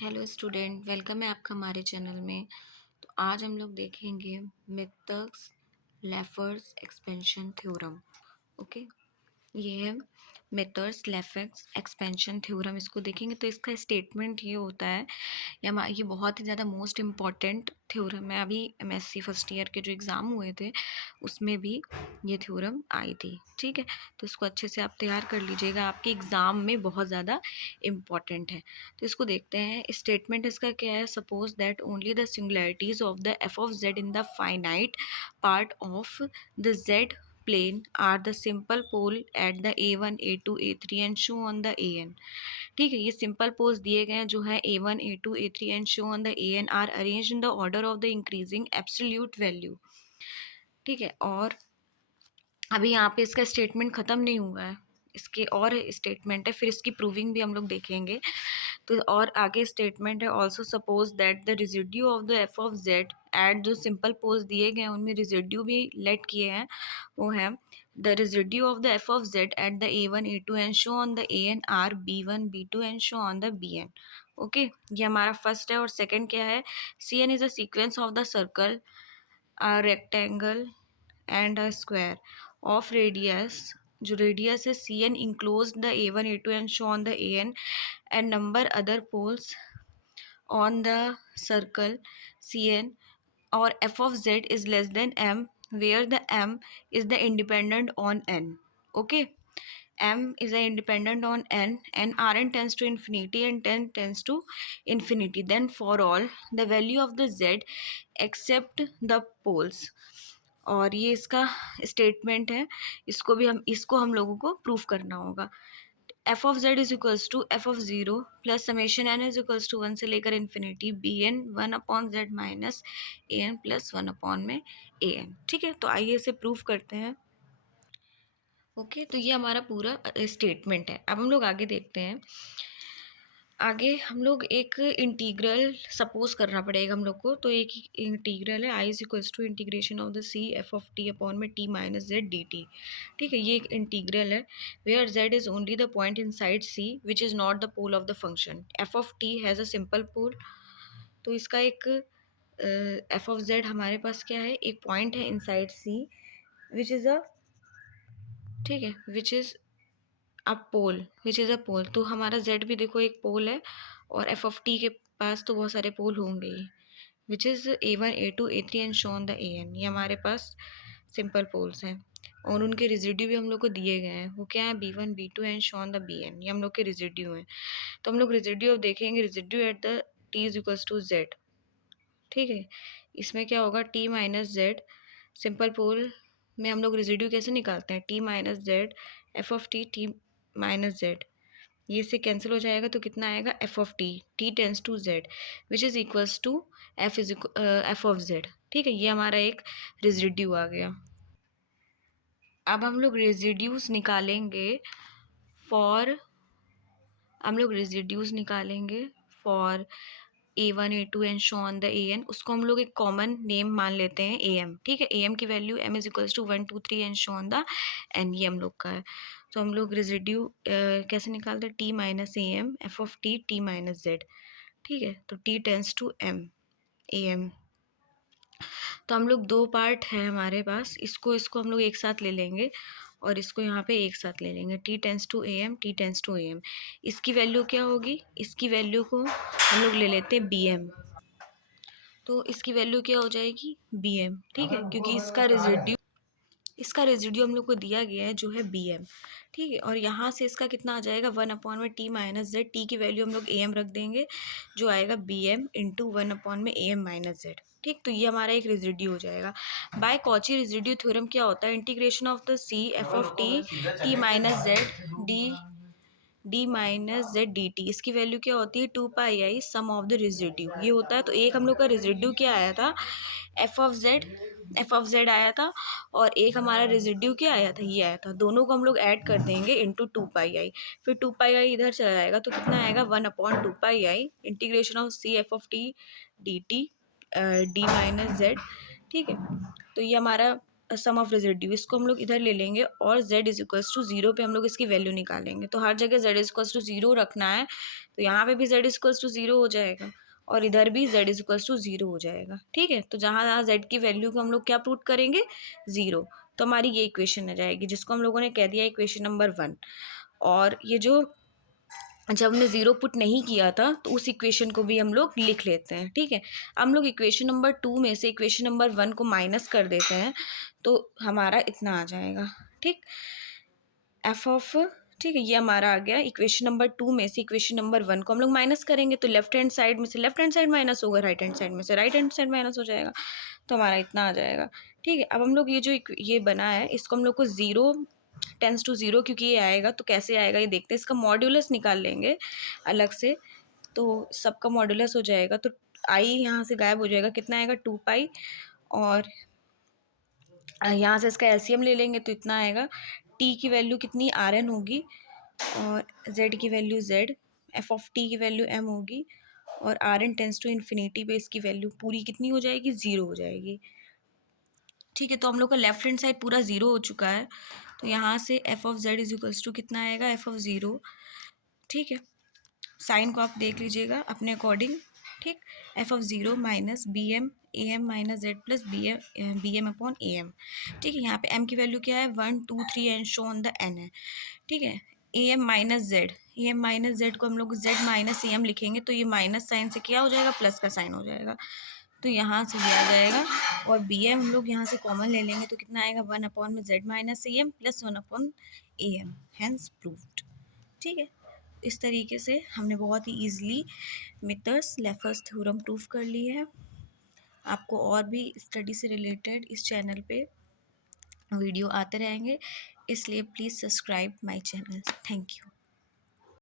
Hello student, welcome है आपका हमारे चैनल में। तो आज हम लोग देखेंगे मित्तर्स लेफर्स एक्सपेंशन थ्योरम। ओके, ये है मेथड्स लेफेक्स एक्सपेंशन थ्योरम। इसको देखेंगे तो इसका स्टेटमेंट ये होता है, ये बहुत ही ज़्यादा मोस्ट इम्पॉर्टेंट थ्योरम है। अभी एमएससी फर्स्ट ईयर के जो एग्ज़ाम हुए थे उसमें भी ये थ्योरम आई थी। ठीक है, तो इसको अच्छे से आप तैयार कर लीजिएगा, आपके एग्ज़ाम में बहुत ज़्यादा इम्पॉर्टेंट है। तो इसको देखते हैं। स्टेटमेंट इसका क्या है? Suppose that only the singularities of the F of Z in the finite part of the Z plane are the simple pole at the a1 a2 a3 and show on the an। ठीक है, ये simple poles दिए गए हैं जो है a1 a2 a3 and show on the an are arranged in the order of the increasing absolute value। ठीक है, और अभी यहाँ पे इसका स्टेटमेंट ख़त्म नहीं हुआ है, इसके और स्टेटमेंट है, फिर इसकी प्रूविंग भी हम लोग देखेंगे। तो और आगे स्टेटमेंट है, also suppose that the residue of the F of Z at जो सिंपल पोल्स दिए गए हैं उनमें रेजिड्यू भी लेट किए हैं, वो है the residue of the F of Z at the a1 a2 and so on the an or b1 b2 and so on the bn। Okay, ये हमारा फर्स्ट है। और सेकंड क्या है? cn is a sequence of the circle, a rectangle and a square of radius. जो radius है C N enclose the a1 a2 and so on the an and number other poles on the circle Cn, or f of z is less than m where the m is the independent on n। Okay, m is a independent on n and Rn tends to infinity and n tends to infinity, then for all the value of the z except the poles। और ये इसका statement है, इसको हम लोगों को proof करना होगा। F of Z is equals to F of zero plus summation N is equals to 1 से लेकर infinity B N 1/z minus A N plus 1 में ए एन। ठीक है, तो आइए इसे प्रूफ करते हैं। ओके, तो ये हमारा पूरा स्टेटमेंट है। अब हम लोग आगे देखते हैं। आगे हम लोग एक इंटीग्रल सपोज करना पड़ेगा हम लोग को। तो एक इंटीग्रल है, I is equals to integration of the C F of T upon में T minus Z D T. ठीक है, ये एक इंटीग्रल है where Z is only the point inside C which is not the pole of the function. F of T has a simple pole. तो इसका एक F of Z हमारे पास क्या है? एक पॉइंट है इन side C which is a, ठीक है, which is a pole, which is a पोल। तो हमारा जेड भी देखो एक पोल है, और एफ ऑफ टी के पास तो बहुत सारे पोल होंगे ही, which is a1 a2 a3 and so on the an। ये हमारे पास सिंपल पोल्स हैं और उनके रेजिड्यू भी हम लोग को दिए गए हैं। वो क्या है? b1 b2 and so on the bn। ये हम लोग के रेजिड्यू हैं। तो हम लोग रेजिड्यू अब देखेंगे, residue at the t is equals to Z. ठीक है, इसमें क्या होगा? t minus Z. Simple pole में हम लोग रेजिड्यू कैसे निकालते हैं? t minus Z F of T minus Z, ये इससे कैंसिल हो जाएगा तो कितना आएगा? F of T tends to Z which is equals to F of Z. ठीक है, ये हमारा एक रेजिड्यू आ गया। अब हम लोग रेजिड्यूज निकालेंगे फॉर, हम लोग रेजिड्यूज निकालेंगे for a1 a2 and so on the an। उसको हम लोग एक कॉमन नेम मान लेते हैं am। ठीक है, am की value m is equals to 1 2 3 and so on the n, ये हम लोग का है। तो हम लोग रेजिड्यू कैसे निकालते हैं? t minus A M F of T minus Z. ठीक है, तो t tends to m am। तो हम लोग दो पार्ट है हमारे पास, इसको इसको हम लोग एक साथ ले लेंगे और इसको यहाँ पे एक साथ ले लेंगे। t tends to A M, T tends to A M. इसकी वैल्यू क्या होगी? इसकी वैल्यू को हम लोग ले लेते हैं बी एम। तो इसकी वैल्यू क्या हो जाएगी? B M. ठीक है, क्योंकि इसका रेजिड्यू हम लोग को दिया गया है जो है बी एम। ठीक है, और यहाँ से इसका कितना आ जाएगा? 1/t minus Z. टी की वैल्यू हम लोग ए एम रख देंगे, जो आएगा B M into 1/a m minus Z. ठीक, तो ये हमारा एक रेजिड्यू हो जाएगा। बाय कॉची रेजिड्यू थ्योरम क्या होता है? Integration of the C F of T minus Z D minus Z D T. इसकी वैल्यू क्या होती है? 2 pi sum of the residue, ये होता है। तो एक हम लोग का रेजिड्यू क्या आया था? एफ ऑफ जेड आया था, और एक हमारा रेजिड्यू क्या आया था? ये आया था। दोनों को हम लोग ऐड कर देंगे इंटू 2 पाई। फिर 2 पाई इधर चला जाएगा तो कितना आएगा? 1/2 pi integration of C F of T D T D minus Z. ठीक है, तो ये हमारा सम ऑफ रेजिड्यू, इसको हम लोग इधर ले लेंगे और z इज इक्वल्स टू 0 पे हम लोग इसकी वैल्यू निकालेंगे। तो हर जगह z इज इक्वल्स टू 0 रखना है, तो यहाँ पे भी z इज इक्वल्स टू 0 हो जाएगा और इधर भी z इज इक्वल्स टू 0 हो जाएगा। ठीक है, तो जहाँ जहाँ z की वैल्यू को हम लोग क्या पुट करेंगे, 0, तो हमारी ये इक्वेशन आ जाएगी जिसको हम लोगों ने कह दिया इक्वेशन नंबर 1। और ये जो जब हमने 0 पुट नहीं किया था तो उस इक्वेशन को भी हम लोग लिख लेते हैं। ठीक है, हम लोग इक्वेशन नंबर 2 में से इक्वेशन नंबर 1 को माइनस कर देते हैं तो हमारा इतना आ जाएगा। ठीक, एफ ऑफ, ठीक है, ये हमारा आ गया इक्वेशन नंबर 2 में से इक्वेशन नंबर 1 को हम लोग माइनस करेंगे तो लेफ्ट हैंड साइड में से लेफ्ट हैंड साइड माइनस होगा, राइट हैंड साइड में से राइट हैंड साइड माइनस हो जाएगा, तो हमारा इतना आ जाएगा। ठीक है, अब हम लोग ये जो ये बना है इसको हम लोग को 0 टेंस टू 0 क्योंकि ये आएगा तो कैसे आएगा ये देखते हैं। इसका मॉड्यूलस निकाल लेंगे अलग से, तो सबका मॉड्यूलस हो जाएगा, तो आई यहाँ से गायब हो जाएगा, कितना आएगा 2 पाई, और यहाँ से इसका एलसीएम ले लेंगे तो इतना आएगा। टी की वैल्यू कितनी आर एन होगी और जेड की value Z, F of T की वैल्यू एम होगी और R N tends to infinity पे इसकी वैल्यू पूरी कितनी हो जाएगी, 0 हो जाएगी। ठीक है, तो हम लोग का लेफ्ट हैंड साइड पूरा 0 हो चुका है, तो यहाँ से F of Z is equals to कितना आएगा, एफ ऑफ 0। ठीक है, साइन को आप देख लीजिएगा अपने अकॉर्डिंग। ठीक, F of 0 minus B M A M minus Z plus B M upon A M. ठीक है, यहाँ पे एम की वैल्यू क्या है, 1 2 3 and so on the N है। ठीक है, A M minus Z, A M minus Z को हम लोग जेड माइनस ए एम लिखेंगे तो ये माइनस साइन से क्या हो जाएगा, प्लस का साइन हो जाएगा, तो यहाँ से ये आ जाएगा। और बी एम हम लोग यहाँ से कॉमन ले लेंगे तो कितना आएगा, 1 अपॉन में Z minus A M plus 1 upon A M, hence proved. ठीक है, इस तरीके से हमने बहुत ही easily Mittag Leffler's theorem prove कर ली है। आपको और भी स्टडी से रिलेटेड इस चैनल पे वीडियो आते रहेंगे, इसलिए please subscribe my channel. Thank you.